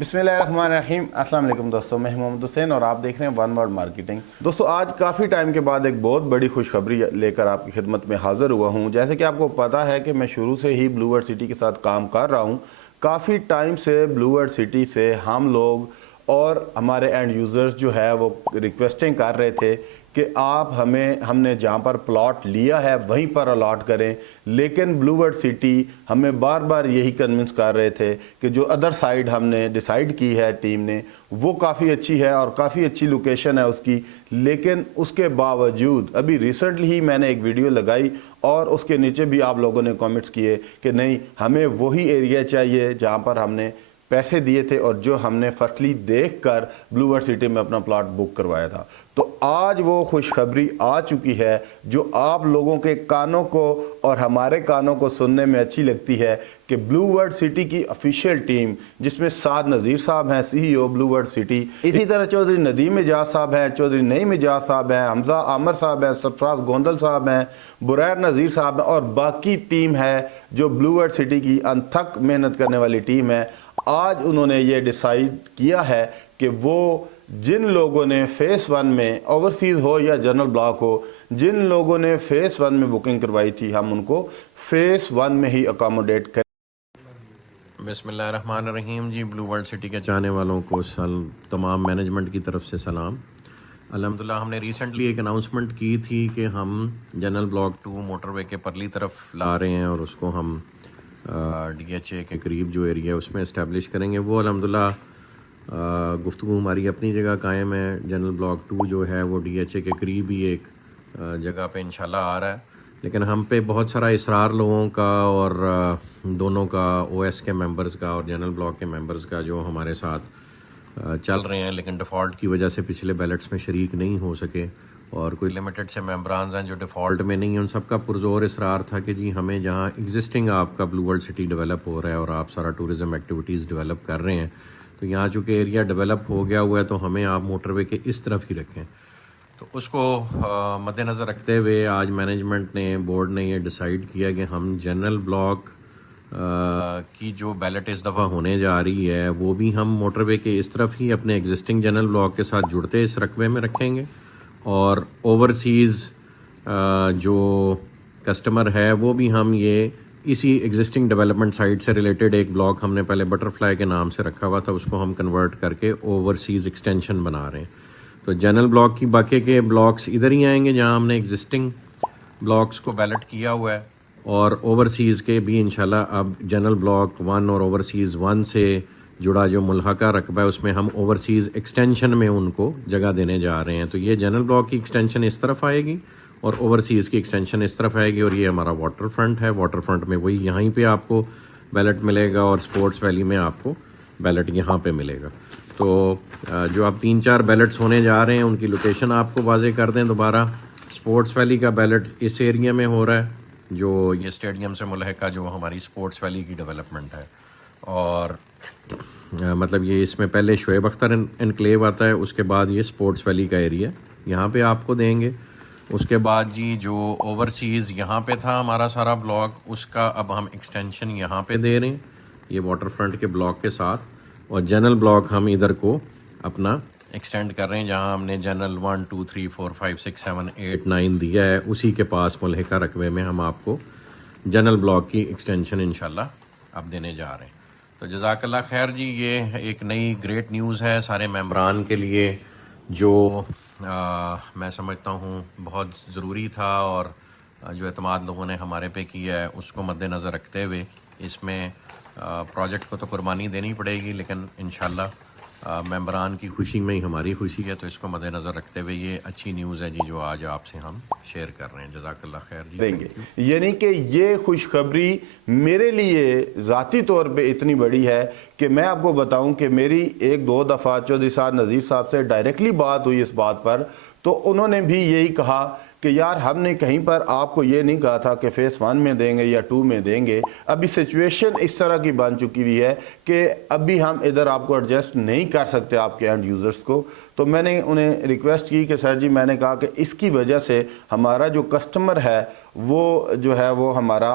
बिस्मिल्लाहिर्रहमानिर्रहीम। अस्सलाम वालेकुम दोस्तों, मैं मोहम्मद हुसैन और आप देख रहे हैं वन वर्ल्ड मार्केटिंग। दोस्तों, आज काफ़ी टाइम के बाद एक बहुत बड़ी खुशखबरी लेकर आपकी खिदमत में हाज़िर हुआ हूं। जैसे कि आपको पता है कि मैं शुरू से ही ब्लू वर्ल्ड सिटी के साथ काम कर रहा हूं। काफ़ी टाइम से ब्लू वर्ल्ड सिटी से हम लोग और हमारे एंड यूज़र्स जो है वो रिक्वेस्टिंग कर रहे थे कि आप हमने जहाँ पर प्लॉट लिया है वहीं पर अलॉट करें। लेकिन ब्लू वर्ल्ड सिटी हमें बार बार यही कन्विंस कर रहे थे कि जो अदर साइड हमने डिसाइड की है टीम ने, वो काफ़ी अच्छी है और काफ़ी अच्छी लोकेशन है उसकी। लेकिन उसके बावजूद अभी रिसेंटली ही मैंने एक वीडियो लगाई और उसके नीचे भी आप लोगों ने कमेंट्स किए कि नहीं, हमें वही एरिया चाहिए जहाँ पर हमने पैसे दिए थे और जो हमने फर्स्टली देखकर ब्लू वर्ल्ड सिटी में अपना प्लॉट बुक करवाया था। तो आज वो खुशखबरी आ चुकी है जो आप लोगों के कानों को और हमारे कानों को सुनने में अच्छी लगती है कि ब्लू वर्ल्ड सिटी की ऑफिशियल टीम, जिसमें साद नज़ीर साहब हैं CEO ब्लू वर्ल्ड सिटी, इसी तरह चौधरी नदीम एजाज साहब हैं, चौधरी नईम एजाज साहब हैं, हमजा आमर साहब हैं, सरफराज गोंदल साहब हैं, बुरैर नज़ीर साहब हैं और बाकी टीम है जो ब्लू वर्ल्ड सिटी की अनथक मेहनत करने वाली टीम है। आज उन्होंने ये डिसाइड किया है कि वो जिन लोगों ने फेस 1 में ओवरसीज़ हो या जनरल ब्लॉक हो, जिन लोगों ने फेस 1 में बुकिंग करवाई थी, हम उनको फेस 1 में ही अकोमोडेट करें। बिस्मिल्लाहिर्रहमानिर्रहीम। जी, ब्लू वर्ल्ड सिटी के चाहने वालों को तमाम मैनेजमेंट की तरफ से सलाम। अल्हम्दुलिल्लाह हमने रिसेंटली एक अनाउंसमेंट की थी कि हम जनरल ब्लॉक 2 मोटरवे के परली तरफ ला रहे हैं और उसको हम DHA के करीब जो एरिया है उसमें इस्टेब्लिश करेंगे। वो अल्हम्दुलिल्लाह गुफ्तगू हमारी अपनी जगह कायम है। जनरल ब्लॉक 2 जो है वो DHA के करीब ही एक जगह पे इंशाल्लाह आ रहा है। लेकिन हम पे बहुत सारा इसरार लोगों का और दोनों का, OS के मेंबर्स का और जनरल ब्लॉक के मेंबर्स का जो हमारे साथ चल रहे हैं, लेकिन डिफ़ॉल्ट की वजह से पिछले बैलेट्स में शरीक नहीं हो सके और कोई लिमिटेड से मेंबरान्स हैं जो डिफ़ॉल्ट में नहीं हैं। उन सब का पुरज़ोर इसरार था कि जी हमें जहाँ एग्जिस्टिंग आपका ब्लू वर्ल्ड सिटी डेवलप हो रहा है और आप सारा टूरिज़म एक्टिविटीज़ डेवलप कर रहे हैं, तो यहाँ चूँकि एरिया डेवलप हो गया हुआ है तो हमें आप मोटरवे के इस तरफ ही रखें। तो उसको मद्देनज़र रखते हुए आज मैनेजमेंट ने, बोर्ड ने ये डिसाइड किया कि हम जनरल ब्लॉक की जो बैलेट इस दफ़ा होने जा रही है वो भी हम मोटरवे के इस तरफ ही अपने एग्जिस्टिंग जनरल ब्लॉक के साथ जुड़ते इस रकबे में रखेंगे और ओवरसीज़ जो कस्टमर है वो भी हम ये इसी एग्जिस्टिंग डेवलपमेंट साइट से रिलेटेड एक ब्लॉक हमने पहले बटरफ्लाई के नाम से रखा हुआ था, उसको हम कन्वर्ट करके ओवरसीज़ एक्सटेंशन बना रहे हैं। तो जनरल ब्लॉक की बाकी के ब्लॉक्स इधर ही आएंगे जहां हमने एग्जिस्टिंग ब्लॉक्स को बैलेट किया हुआ है और ओवरसीज़ के भी इंशाल्लाह अब जनरल ब्लॉक 1 और ओवरसीज़ 1 से जुड़ा जो मुल्हका रकबा है उसमें हम ओवरसीज़ एक्सटेंशन में उनको जगह देने जा रहे हैं। तो ये जनरल ब्लॉक की एक्सटेंशन इस तरफ आएगी और ओवरसीज़ की एक्सटेंशन इस तरफ आएगी और ये हमारा वाटर फ्रंट है। वाटर फ्रंट में वही यहीं पे आपको बैलेट मिलेगा और स्पोर्ट्स वैली में आपको बैलेट यहाँ पे मिलेगा। तो जो आप 3-4 बैलेट्स होने जा रहे हैं उनकी लोकेशन आपको वाज़े कर दें दोबारा। स्पोर्ट्स वैली का बैलेट इस एरिया में हो रहा है जो ये स्टेडियम से मुल्हका जो हमारी स्पोर्ट्स वैली की डेवलपमेंट है और मतलब ये इसमें पहले शोएब अख्तर एनक्लेव आता है, उसके बाद ये स्पोर्ट्स वैली का एरिया यहाँ पे आपको देंगे। उसके बाद जी जो ओवरसीज़ यहाँ पे था हमारा सारा ब्लॉक, उसका अब हम एक्सटेंशन यहाँ पे दे रहे हैं ये वाटर फ्रंट के ब्लॉक के साथ, और जनरल ब्लॉक हम इधर को अपना एक्सटेंड कर रहे हैं जहाँ हमने जनरल 1 2 3 4 5 6 7 8 9 दिया है उसी के पास मुल्हका रकबे में हम आपको जनरल ब्लॉक की एक्सटेंशन इंशाल्लाह अब देने जा रहे हैं। तो जज़ाकल्लाह खैर जी, ये एक नई ग्रेट न्यूज़ है सारे मेंबरान के लिए जो मैं समझता हूँ बहुत ज़रूरी था और जो एतमाद लोगों ने हमारे पे किया है उसको मद्देनज़र रखते हुए इसमें प्रोजेक्ट को तो कुर्बानी देनी पड़ेगी, लेकिन इंशाल्लाह मेंबरान की खुशी में ही हमारी खुशी है। तो इसको मद्देनज़र रखते हुए ये अच्छी न्यूज़ है जी जो आज आपसे हम शेयर कर रहे हैं। जज़ाकल्लाह खैर जी देंगे। यानी कि ये खुशखबरी मेरे लिए ज़ाती तौर पे इतनी बड़ी है कि मैं आपको बताऊं कि मेरी 1-2 दफ़ा चौधरी साद नज़ीर साहब से डायरेक्टली बात हुई इस बात पर, तो उन्होंने भी यही कहा कि यार हमने कहीं पर आपको ये नहीं कहा था कि फेस 1 में देंगे या 2 में देंगे। अभी सिचुएशन इस तरह की बन चुकी हुई है कि अभी हम इधर आपको एडजस्ट नहीं कर सकते आपके एंड यूज़र्स को। तो मैंने उन्हें रिक्वेस्ट की कि सर जी, मैंने कहा कि इसकी वजह से हमारा जो कस्टमर है वो जो है वो हमारा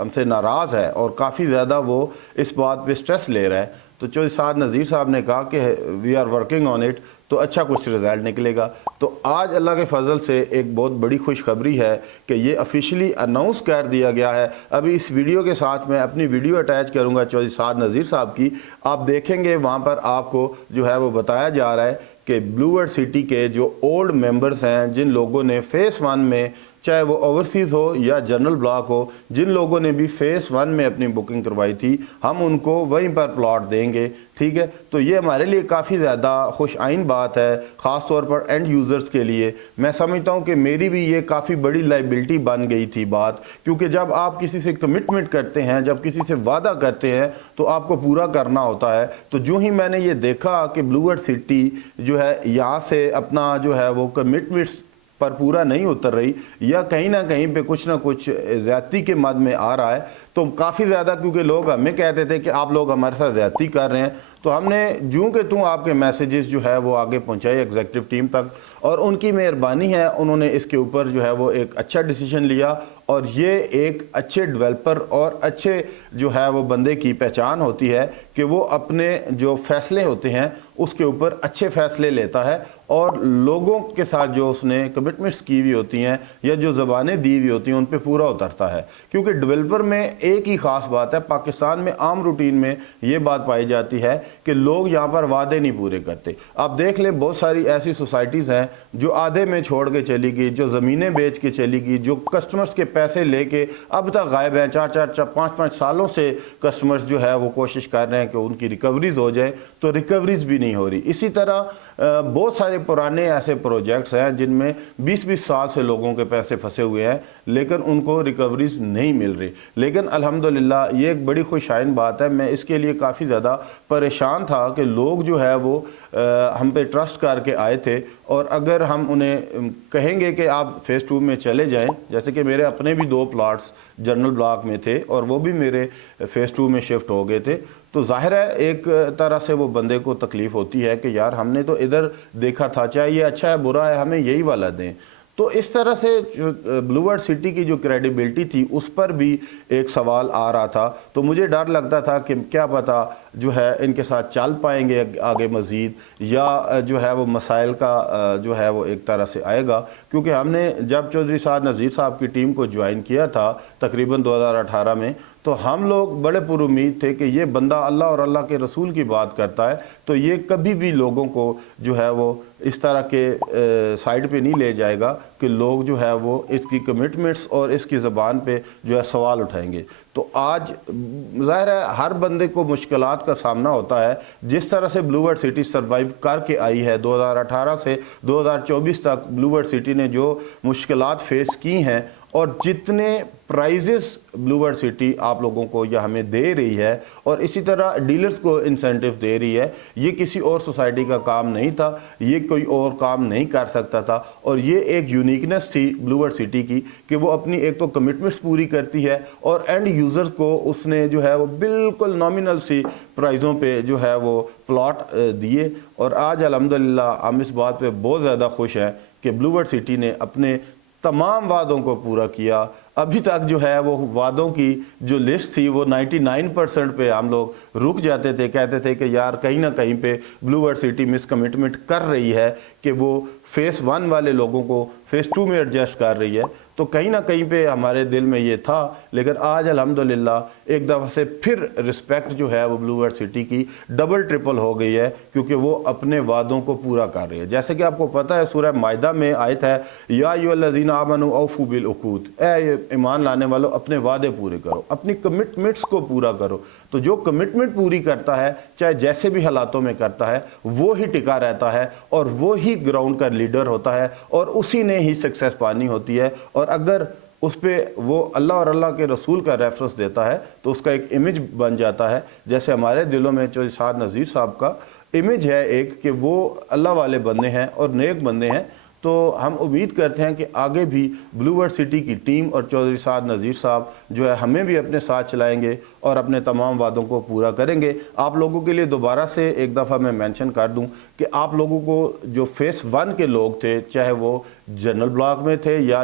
हमसे नाराज़ है और काफ़ी ज़्यादा वो इस बात पे स्ट्रेस ले रहा है। تو चौधरी साद नज़ीर साहब ने कहा कि we are working on it, तो अच्छा कुछ रिज़ल्ट निकलेगा। तो आज अल्लाह के फजल से एक बहुत बड़ी खुशखबरी है कि ये ऑफिशियली अनाउंस कर दिया गया है। अभी इस वीडियो के साथ मैं अपनी वीडियो अटैच करूंगा चौधरी साद नज़ीर साहब की, आप देखेंगे वहाँ पर आपको जो है वो बताया जा रहा है कि ब्लू वर्ल्ड सिटी के जो ओल्ड मेंबर्स हैं, जिन लोगों ने फेस 1 में, चाहे वो ओवरसीज़ हो या जनरल ब्लॉक हो, जिन लोगों ने भी फेस 1 में अपनी बुकिंग करवाई थी, हम उनको वहीं पर प्लॉट देंगे। ठीक है, तो ये हमारे लिए काफ़ी ज़्यादा खुश आइन बात है, ख़ास तौर पर एंड यूज़र्स के लिए। मैं समझता हूँ कि मेरी भी ये काफ़ी बड़ी लाइबिलिटी बन गई थी बात, क्योंकि जब आप किसी से कमिटमेंट करते हैं, जब किसी से वादा करते हैं, तो आपको पूरा करना होता है। तो जो ही मैंने ये देखा कि ब्लू वर्ल्ड सिटी जो है यहाँ से अपना जो है वो कमिटमेंट्स पर पूरा नहीं उतर रही, या कहीं ना कहीं पे कुछ ना कुछ ज़्यादती के मद में आ रहा है, तो काफ़ी ज़्यादा, क्योंकि लोग हमें कहते थे कि आप लोग हमारे साथ ज़्यादती कर रहे हैं, तो हमने जूं के तूं आपके मैसेजेस जो है वो आगे पहुंचाए एग्जीक्यूटिव टीम तक, और उनकी मेहरबानी है, उन्होंने इसके ऊपर जो है वो एक अच्छा डिसीजन लिया। और ये एक अच्छे डेवलपर और अच्छे जो है वो बंदे की पहचान होती है कि वो अपने जो फैसले होते हैं उसके ऊपर अच्छे फैसले लेता है, और लोगों के साथ जो उसने कमिटमेंट्स की हुई होती हैं या जो ज़बानें दी हुई होती हैं उन पे पूरा उतरता है। क्योंकि डेवलपर में एक ही ख़ास बात है, पाकिस्तान में आम रूटीन में ये बात पाई जाती है कि लोग यहाँ पर वादे नहीं पूरे करते। आप देख लें, बहुत सारी ऐसी सोसाइटीज़ हैं जो आधे में छोड़ के चली गई, जो ज़मीनें बेच के चली गई, जो कस्टमर्स के पैसे लेके अब तक गायब हैं। 4-5 सालों से कस्टमर्स जो है वो कोशिश कर रहे हैं कि उनकी रिकवरीज हो जाए, तो रिकवरीज भी नहीं हो रही। इसी तरह बहुत सारे पुराने ऐसे प्रोजेक्ट्स हैं जिनमें 20-20 साल से लोगों के पैसे फंसे हुए हैं, लेकिन उनको रिकवरीज नहीं मिल रही। लेकिन अल्हम्दुलिल्लाह ये एक बड़ी खुशाइन बात है। मैं इसके लिए काफ़ी ज़्यादा परेशान था कि लोग जो है वो हम पे ट्रस्ट करके आए थे, और अगर हम उन्हें कहेंगे कि आप फेज़ 2 में चले जाएं, जैसे कि मेरे अपने भी 2 प्लाट्स जनरल ब्लॉक में थे और वो भी मेरे फेज़ 2 में शिफ्ट हो गए थे, तो जाहिर है एक तरह से वो बंदे को तकलीफ़ होती है कि यार हमने तो इधर देखा था, चाहे ये अच्छा है बुरा है, हमें यही वाला दें। तो इस तरह से जो ब्लू वर्ल्ड सिटी की जो क्रेडिबिलिटी थी उस पर भी एक सवाल आ रहा था। तो मुझे डर लगता था कि क्या पता जो है इनके साथ चल पाएंगे आगे मज़ीद, या जो है वो मसाइल का जो है वो एक तरह से आएगा। क्योंकि हमने जब चौधरी साद नज़ीर साहब की टीम को ज्वाइन किया था तकरीबन 2018 में, तो हम लोग बड़े पुरुमीद थे कि ये बंदा अल्लाह और अल्लाह के रसूल की बात करता है, तो ये कभी भी लोगों को जो है वो इस तरह के साइड पे नहीं ले जाएगा कि लोग जो है वो इसकी कमिटमेंट्स और इसकी ज़बान पे जो है सवाल उठाएंगे। तो आज ज़ाहिर है हर बंदे को मुश्किलात का सामना होता है। जिस तरह से ब्लू वर्ल्ड सिटी सर्वाइव करके आई है 2018 से 2024 तक, ब्लू वर्ल्ड सिटी ने जो मुश्किलात फेस की हैं और जितने प्राइजेस ब्लू वर्ल्ड सिटी आप लोगों को या हमें दे रही है, और इसी तरह डीलर्स को इंसेंटिव दे रही है, ये किसी और सोसाइटी का काम नहीं था, ये कोई और काम नहीं कर सकता था। और ये एक यूनिकनेस थी ब्लू वर्ल्ड सिटी की कि वो अपनी एक तो कमिटमेंट्स पूरी करती है, और एंड यूज़र को उसने जो है वो बिल्कुल नॉमिनल सी प्राइज़ों पे जो है वो प्लॉट दिए। और आज अल्हम्दुलिल्लाह हम इस बात पे बहुत ज़्यादा खुश हैं कि ब्लू वर्ल्ड सिटी ने अपने तमाम वादों को पूरा किया। अभी तक जो है वो वादों की जो लिस्ट थी वो 99% पे हम लोग रुक जाते थे, कहते थे कि यार कहीं ना कहीं पे blue world city miss commitment कर रही है कि वो फेस 1 वाले लोगों को फेस 2 में एडजस्ट कर रही है। तो कहीं ना कहीं पे हमारे दिल में ये था, लेकिन आज अल्हम्दुलिल्लाह एक दफ़ा से फिर रिस्पेक्ट जो है वो ब्लू वर्ल्ड सिटी की डबल ट्रिपल हो गई है, क्योंकि वो अपने वादों को पूरा कर रही है। जैसे कि आपको पता है सूरह माइदा में आयत है, या अय्युहल्लज़ीना आमनू औफू बिल उक़ूद, ऐ ईमान लाने वालों अपने वादे पूरे करो, अपनी कमिटमेंट्स को पूरा करो। तो जो कमिटमेंट पूरी करता है, चाहे जैसे भी हालातों में करता है, वो ही टिका रहता है और वो ही ग्राउंड का लीडर होता है, और उसी ने ही सक्सेस पानी होती है। और अगर उस पर वो अल्लाह और अल्लाह के रसूल का रेफरेंस देता है तो उसका एक इमेज बन जाता है। जैसे हमारे दिलों में चौधरी साद नज़ीर साहब का इमेज है एक, कि वो अल्लाह वाले बंदे हैं और नेक बंदे हैं। तो हम उम्मीद करते हैं कि आगे भी ब्लू वर्ल्ड सिटी की टीम और चौधरी साद नज़ीर साहब जो है हमें भी अपने साथ चलाएंगे और अपने तमाम वादों को पूरा करेंगे। आप लोगों के लिए दोबारा से एक दफ़ा मैं मेंशन कर दूं कि आप लोगों को जो फेस 1 के लोग थे, चाहे वो जनरल ब्लॉक में थे या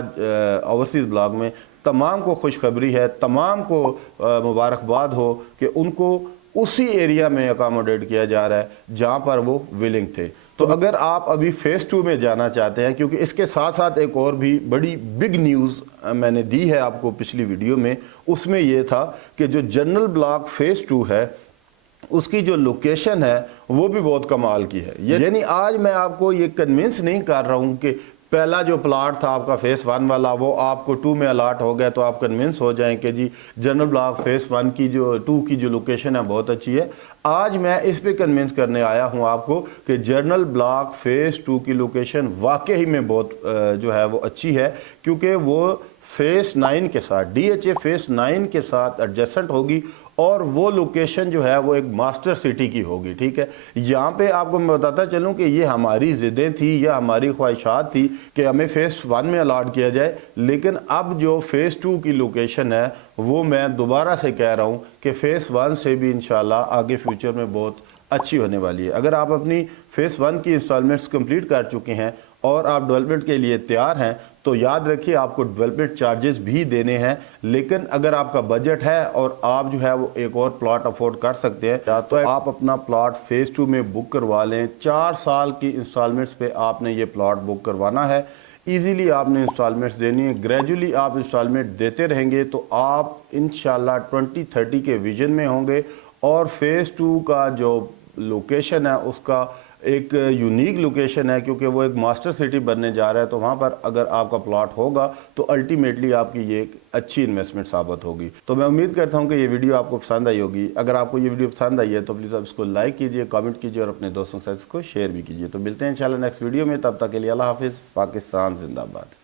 ओवरसीज़ ब्लॉक में, तमाम को खुशखबरी है, तमाम को मुबारकबाद हो कि उनको उसी एरिया में अकोमोडेट किया जा रहा है जहाँ पर वो विलिंग थे। तो अगर आप अभी फेज़ 2 में जाना चाहते हैं, क्योंकि इसके साथ साथ एक और भी बड़ी बिग न्यूज़ मैंने दी है आपको पिछली वीडियो में, उसमें ये था कि जो जनरल ब्लॉक फेज़ 2 है उसकी जो लोकेशन है वो भी बहुत कमाल की है। यानी आज मैं आपको ये कन्विंस नहीं कर रहा हूँ कि पहला जो प्लाट था आपका फेज़ 1 वाला वो आपको 2 में अलाट हो गया तो आप कन्विंस हो जाएं कि जी जनरल ब्लॉक फेज़ 1 की जो 2 की जो लोकेशन है बहुत अच्छी है। आज मैं इस पे कन्विंस करने आया हूं आपको कि जनरल ब्लॉक फेज़ 2 की लोकेशन वाकई में बहुत जो है वो अच्छी है, क्योंकि वो फेज़ 9 के साथ DHA फेज़ 9 के साथ एडजेसेंट होगी और वो लोकेशन जो है वो एक मास्टर सिटी की होगी। ठीक है, यहाँ पे आपको मैं बताता चलूँ कि ये हमारी ज़िद्दें थी या हमारी ख्वाहिशात थी कि हमें फेज़ 1 में अलाट किया जाए, लेकिन अब जो फेज़ 2 की लोकेशन है वो मैं दोबारा से कह रहा हूँ कि फेज़ 1 से भी इंशाल्लाह आगे फ्यूचर में बहुत अच्छी होने वाली है। अगर आप अपनी फेज़ 1 की इंस्टॉलमेंट्स कंप्लीट कर चुके हैं और आप डेवलपमेंट के लिए तैयार हैं तो याद रखिए आपको डेवलपमेंट चार्जेस भी देने हैं, लेकिन अगर आपका बजट है और आप जो है वो एक और प्लॉट अफोर्ड कर सकते हैं तो आप अपना प्लॉट फेज़ 2 में बुक करवा लें। 4 साल की इंस्टॉलमेंट्स पे आपने ये प्लॉट बुक करवाना है। ईजीली आपने इंस्टॉलमेंट्स देनी है, ग्रेजुअली आप इंस्टॉलमेंट देते रहेंगे तो आप इंशाल्लाह 2030 के विजन में होंगे और फेज़ 2 का जो लोकेशन है उसका एक यूनिक लोकेशन है, क्योंकि वो एक मास्टर सिटी बनने जा रहा है। तो वहाँ पर अगर आपका प्लॉट होगा तो अल्टीमेटली आपकी ये एक अच्छी इन्वेस्टमेंट साबित होगी। तो मैं उम्मीद करता हूँ कि ये वीडियो आपको पसंद आई होगी। अगर आपको ये वीडियो पसंद आई है तो प्लीज़ आप इसको लाइक कीजिए, कमेंट कीजिए और अपने दोस्तों के साथ इसको शेयर भी कीजिए। तो मिलते हैं इंशाल्लाह नेक्स्ट वीडियो में, तब तक के लिए अल्लाह हाफिज़। पाकिस्तान जिंदाबाद।